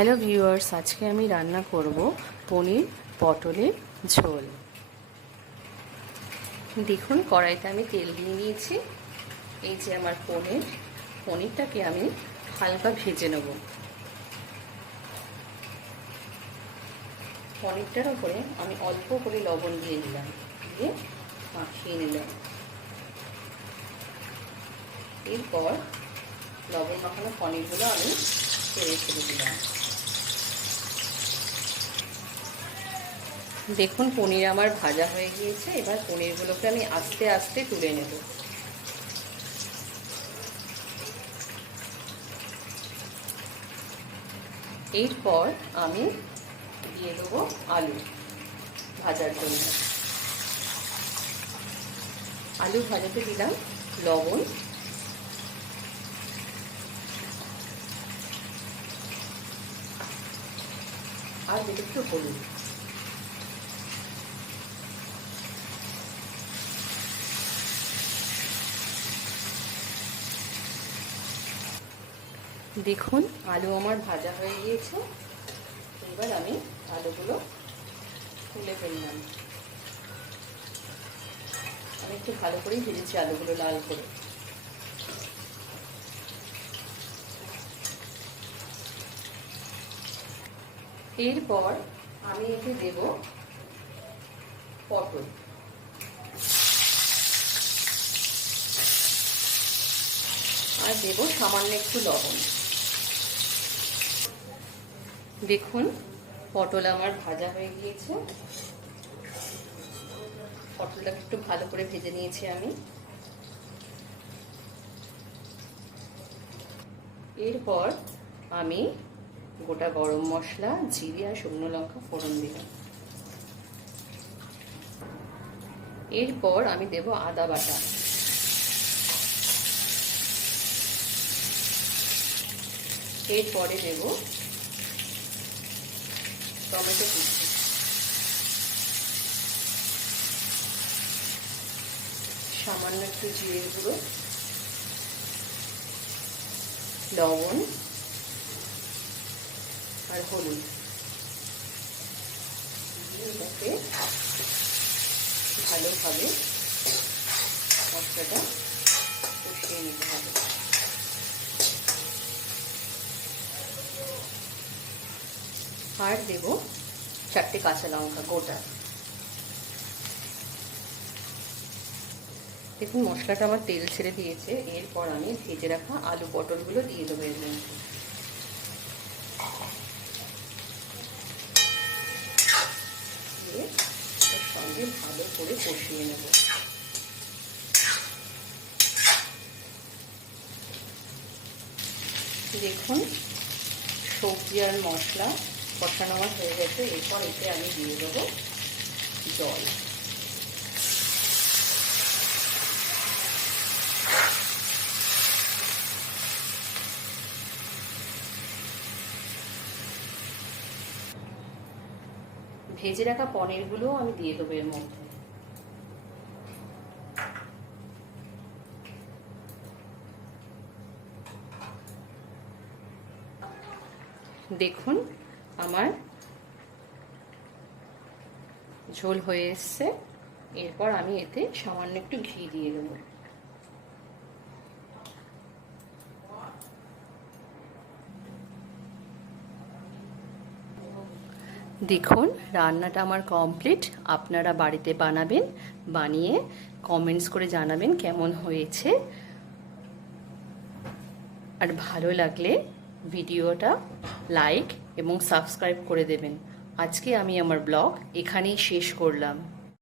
Hello viewers, আজকে আমি রান্না করব পনির পটলের ঝোল। দেখুন, কড়াইতে আমি তেল দিয়ে নিয়েছি। এই যে আমার পনিরটাকে আমি হালকা ভেজে নেব। পনিরটার উপরে আমি অল্প করে লবণ দিয়ে নিলাম, দিয়ে মাখিয়ে নিলাম। এরপর লবণ মাখানো পনিরগুলো আমি ছেড়ে দিলাম। দেখুন, পনির আমার ভাজা হয়ে গিয়েছে। এবার পনিরগুলোকে আমি আস্তে আস্তে তুলে নেব। এরপর আমি দিয়ে দেবো আলু ভাজার জন্য। আলু ভাজাতে দিলাম লবণ, আর দিতে একটু হলুদ। দেখুন, আলু আমার ভাজা হয়ে গিয়েছে। এবার আমি আলুগুলো তুলে ফেললাম। আমি একটু ভালো করেই ভেজেছি আলুগুলো, লাল করে। এরপর আমি এতে দেব পটল। আর দেব সামান্য একটু লবণ। দেখুন, পটল আমার ভাজা হয়ে গিয়েছে। পটলটাকে একটু ভালো করে ভেজে নিয়েছি আমি। এরপর আমি গোটা গরম মশলা, জিরে আর শুকনো লঙ্কা ফোড়ন দিলাম। এরপর আমি দেব আদা বাটা। এরপরে দেব টমেটো কুচি, সামান্য একটু জিরে গুঁড়ো, লবণ আর হলুদ। এটাকে ভালোভাবে মশলাটা কষিয়ে নিতে হবে। আর দেব 4টে কাঁচা লঙ্কা গোটা। দেখুন, মশলাটা আমার তেল ছেড়ে দিয়েছে। এরপর আমি ভেজে রাখা আলু পটলগুলো দিয়ে দেবো এর মধ্যে। দিয়ে এর সঙ্গে ভালো করে কষিয়ে নেব। দেখুন, সবজি আর মশলা কষানো আমার হয়ে গেছে। এরপর এতে আমি দিয়ে দেবো জল। ভেজে রাখা পনিরগুলো আমি দিয়ে দেবো এর মধ্যে। দেখুন, আমার ঝোল হয়ে এসছে। এরপর আমি এতে সামান্য একটু ঘি দিয়ে দেবো। দেখুন, রান্নাটা আমার কমপ্লিট। আপনারা বাড়িতে বানাবেন, বানিয়ে কমেন্টস করে জানাবেন কেমন হয়েছে। আর ভালো লাগলে ভিডিওটা লাইক এবং সাবস্ক্রাইব করে দেবেন। আজকে আমি আমার ব্লগ এখানেই শেষ করলাম।